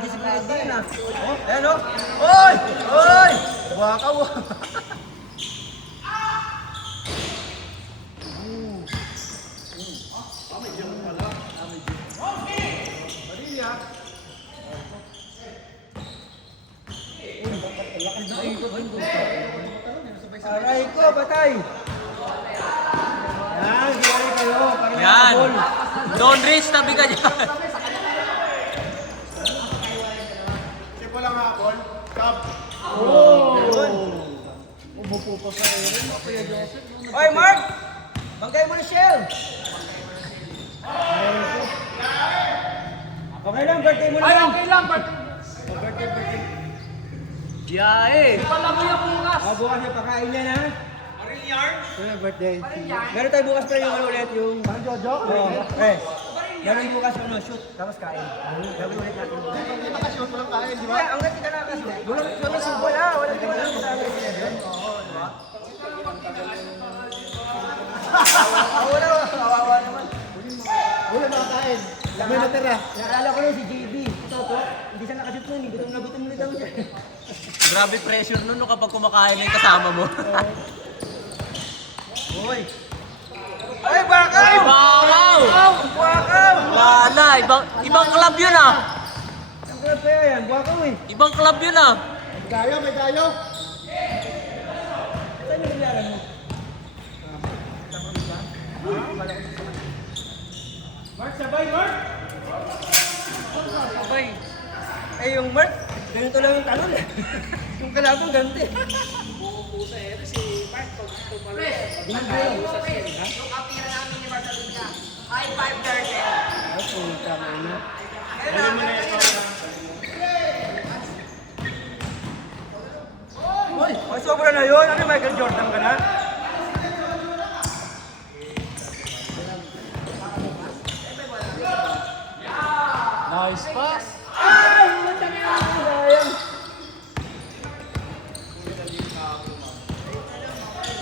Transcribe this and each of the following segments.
discipline din ah. Oh, ayan oh. Oy! Oy! Wakaw. Aray ko, patay! Yan, gawin kayo. Yan. Don't reach, tabi ka dyan. Sipo lang nga, Paul. Cup. Umupo pa sa Aaron. Oy, Mark! Bangkay mo na Shell! Okay lang, birthday mo na lang. Okay lang, but... Birthday. Biyahe. Bukas niya pakain niya na. Ano birthday? Meron tayo bukas pa yung ano ulit, yung... Parang Jojo? Oo. Eh. Meron bukas yung shoot, tapos kain. Gawin ulit natin. Hindi nakashoot, walang kain, di ba? Kaya, ang gati ka nakashoot. Walang sumbol ah, walang tingnan sa amin. Wala, kawawa naman. Wala makakain. May natira. Naalala ko yun si JB. Ito po, hindi siya nakashoot nun. Gutom na gutom ulit ako siya. Grabe pressure nun no, kapag kumakain na yung kasama mo. Uy! Ay, bakaw! Ay, bakaw! Bakaw! Wala, ibang club yun ah. Ang club kaya yan, bakaw eh. Ibang club yun ah. May dayo, may dayo. Saan yung naglaran mo? Mark, sabay, Mark! Sabay. Eh, yung Mark, ganito lang yung talon eh. Yung kalabang ganito eh. Uy, may sobra na yun. Ano, Michael Jordan ka na? Nice pass.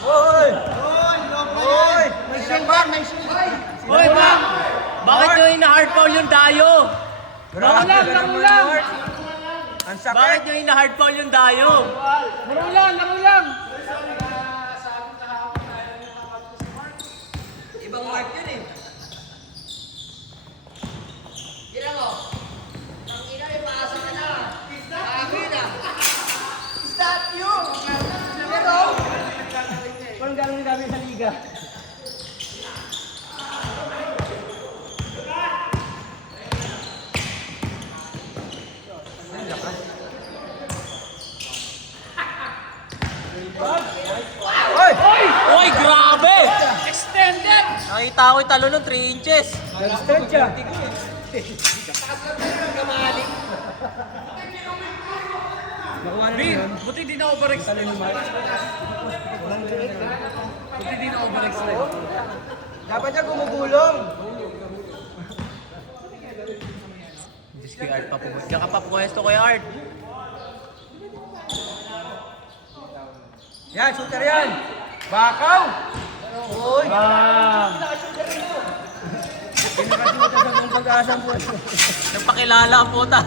Hoy! Hoy! May swing back, may swing back. Hoy, ma'am! Bakit nyo ina-hard foul yung dayo? Nakulang! Nakulang! Ang sakit! Bakit nyo ina-hard foul yung dayo? Nakulang! Ibang mark yun eh. Gila mo. Ang ina yung paasa ka na. Sabi na. Stop you! Pero, parang gano'n kami sa liga. Hoy! Hoy, grabe! Extended! Nakita ko yung talo ng 3 inches. Nag-stretch siya. Nakuha na yun. Buti di na overextend. Buti di na overextend. Dapat siya gumugulong. Diyos kay Art pa po. Diyan ka pa pwesto kay Art. Yan, shooter yan. Bakaw! Uy! Pinakashooter sa mga pag-aasang po. Nagpakilala ang puta.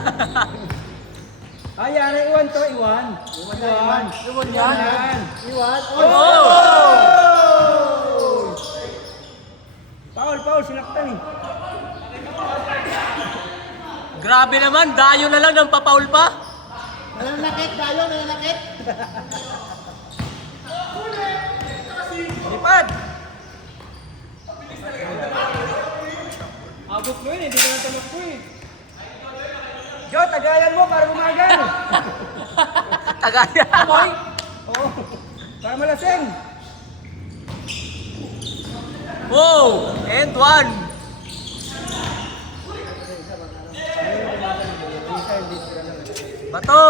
Ay, yan. Iwan to, Iwan. Iwan. Iwan yan. Iwan. Oh! Paul, sinaktan eh. Grabe naman, dayo na lang ng papaul pa. Nalalakit, dayo, nalalakit. Lipad! Abot mo yun, hindi ka na tamakbo eh. Jo, tagayan mo para bumagal. Tagaya. Boy! Oo. Para malasing. Wow! And one. Bato!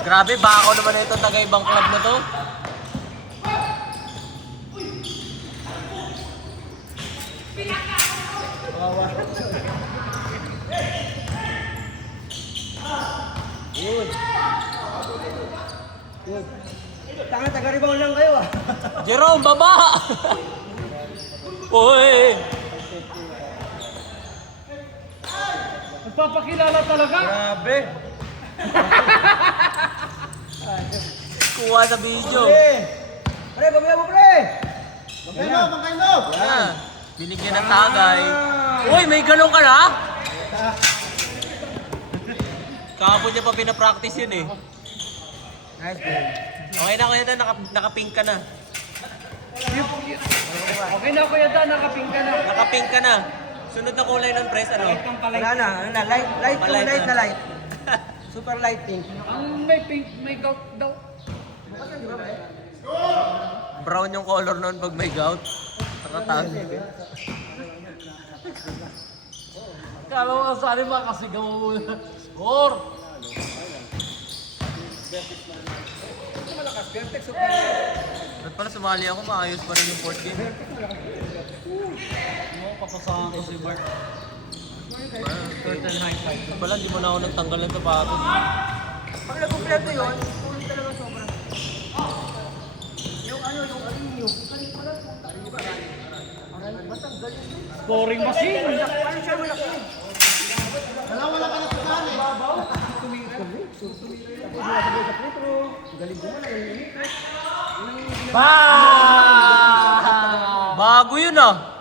Grabe, bako naman ito taga-ibang club na to. Good. Good. Tanga, taga-rebound lang kayo ah. Jerome, baba! Uy! Nagpapakilala talaga. Grabe. Kuha sa video. Pre, babayan mo pre. Bangkay mo! Yan. Binigyan ng tagay. Uy, may galong ka na? Kahapon niya pa pinapractice yun eh. Nice game. Okay na kuya Dan, naka-pink ka na. Okay na Kuya Dan, nakaping ka na. Naka-pink ka na. Sunod na kulay ng press, ano? Wala na, ano na, light to Palight light na. na light. Super light pink. Ang may pink, may gout daw. Brown yung color noon pag may gout. Nakatag. Kala mo kasali ba kasi gawa mo na. Score! Ba't pala sumali ako, maayos pa rin yung fourth game. Papasahan ko si Bart. Curtain high five. Pala, di mo na ako nagtanggal ng sapatos. Pag nag-completo yun, kunin talaga sobra. Yung ano, yung alinyo. Scoring machine! Ano siya malaki? Wala ka na sa kanan eh. Bago yun ah!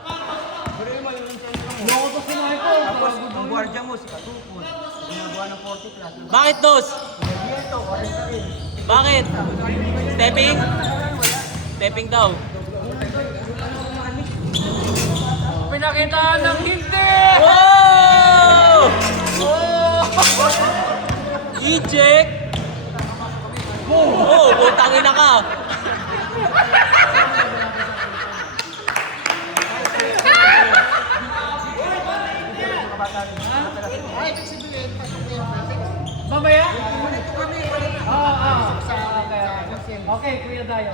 Tapos, ang gwardiya mo, si Katukod. Ginagawa ng 40 plus. Bakit dos? Ito, 40 rin. Bakit? Stepping? Stepping daw. Pinakitaan ng hindi! Wow! I-check! Oh, butangin na ka! Mamaya? Okay, Kuya Dayo.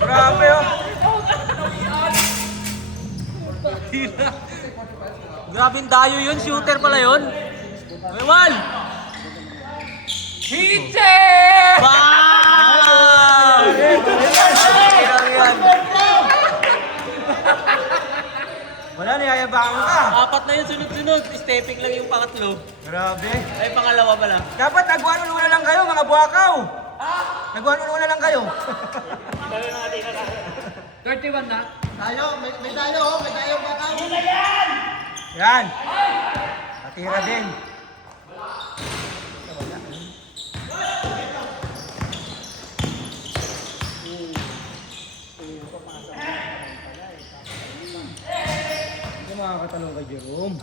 Grabe oh. Grabing dayo yun, shooter pala yun. Ewan! Hite! Wow! Yan. Wala, niyayabangan ka. Apat na yun sunod-sunod. Stepping lang yung pangatlo. Grabe. Ay, pangalawa pala. Dapat nagwan-una lang kayo, mga buwakaw. Nagwan-una lang kayo. 31 na? Tayo, may tayo oh, may tayo baka. Yan. Natira din. Hindi makakatalong kay Jerome.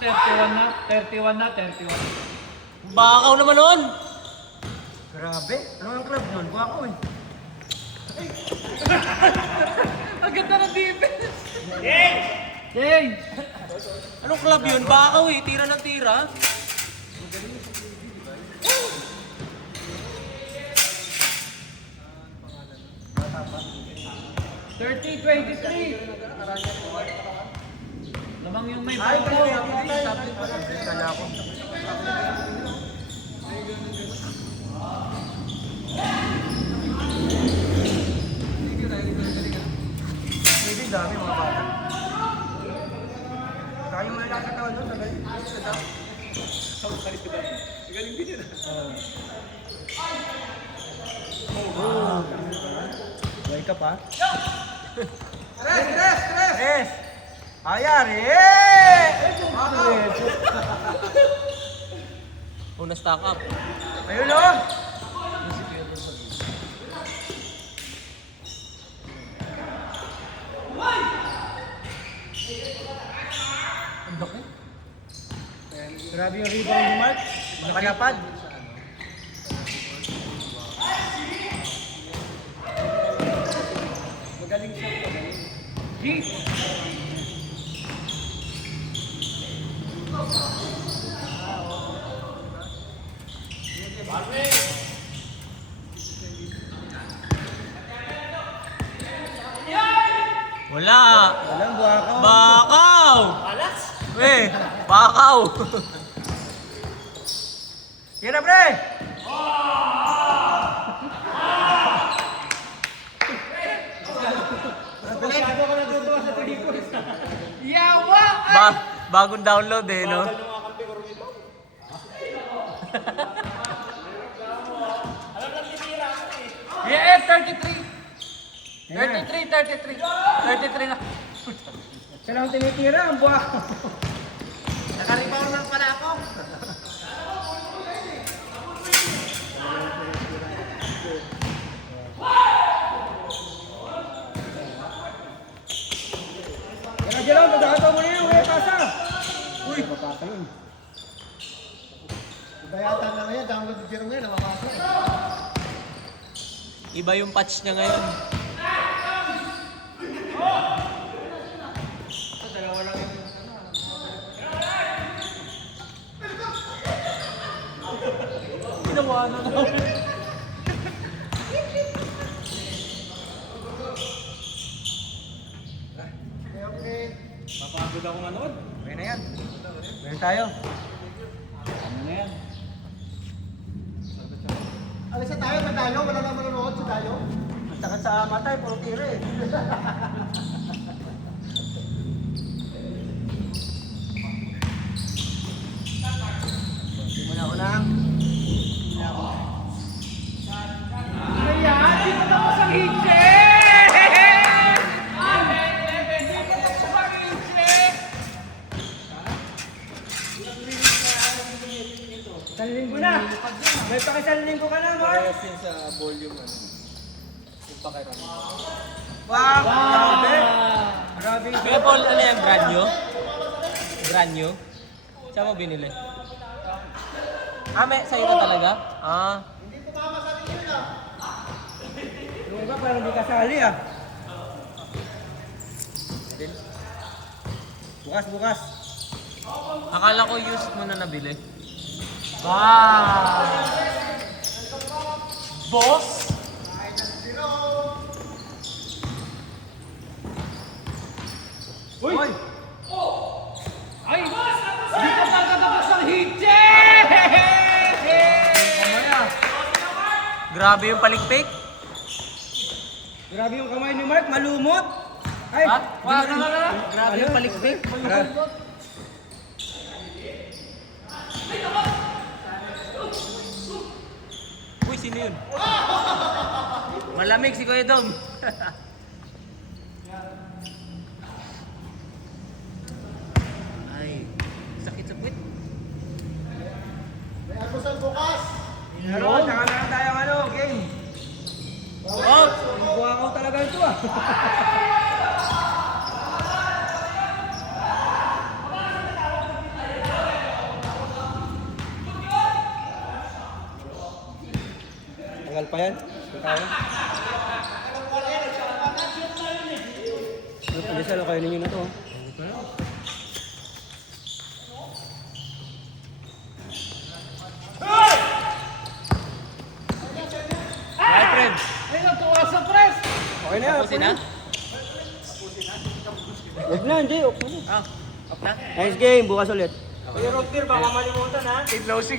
31 na? 31 na? 31. Bakaw naman nun! Grabe. Ano ang club nun? Buwakaw eh. Ang ganda ng defense! Yay! Anong club yun? Bakaw eh. Tira ng tira. Lamang yung may Ay, bakaw. kala ko. Pwede dami mga bata. Kaya mo na lang sa taon doon, tagal. Galing din yun. Buhay ka pa? Tres! Ayari! Una stack up. Ayun o! Grabe yung rebound ni Mark. Nakalapad. Magaling siya. Heat! Wala! Walang buwakaw. Bakaw! Eh, bakaw! Yan na, pre! Masyado ko natutuwa sa 3 points. Yawa! Bagong download eh, no? Yeah, 33. 33 na. Siya lang tinitira, ang buha. Nakaripaw na pala ako. Kaya Jerome, pagkakato mo na yan, huwag pasa. Uy, papasa yun. Bayatan na ngayon, download ni Jerome ngayon, nakapasa. Iba yung patch niya ngayon. Ginawa na namin. Mapagod ako manood. Okay na yan. Meron tayo. Ano na yan? Alis na tayo, may Dayo, wala na manonood si Dayo. Masakit sa matay, puro tira eh. Hindi mo na unang. Ayan, di pa tapos ang hijay! Isang linggo na. May pakisang linggo ka na, Mark. sa volume, yung pakiramdam. Wow! Grabe! Grabe. Kaya Paul, ano yan? Brand new? Brand new? Saan mo binili? May sa'yo na talaga? Yung iba parang di kasali ah. Bukas. Akala ko used mo na nabili. Wow! Boss? Uy! Ay! Di pa tapos ang hijay! Kamaya. Grabe yung palikpik. Grabe yung kamay ni Mark, malumot. Ay! Grabe yung palikpik. Uy, sino yun? Malamig si Kuya Dom. Ay, sakit sa puwit. May almusal bukas. Pero, saka na lang tayo game. Oh! Buwakaw talaga ito ah. Tagal pa yan. Tagal. Pagkisa lang kayo ninyo na to. Hi, friend. Ay, natuwa sa press! Okay na yan. Tapusin na? Huwag na, hindi. Okay na. Off na? Nice game. Bukas ulit. Kuya Roger, baka malimutan ha. I-closing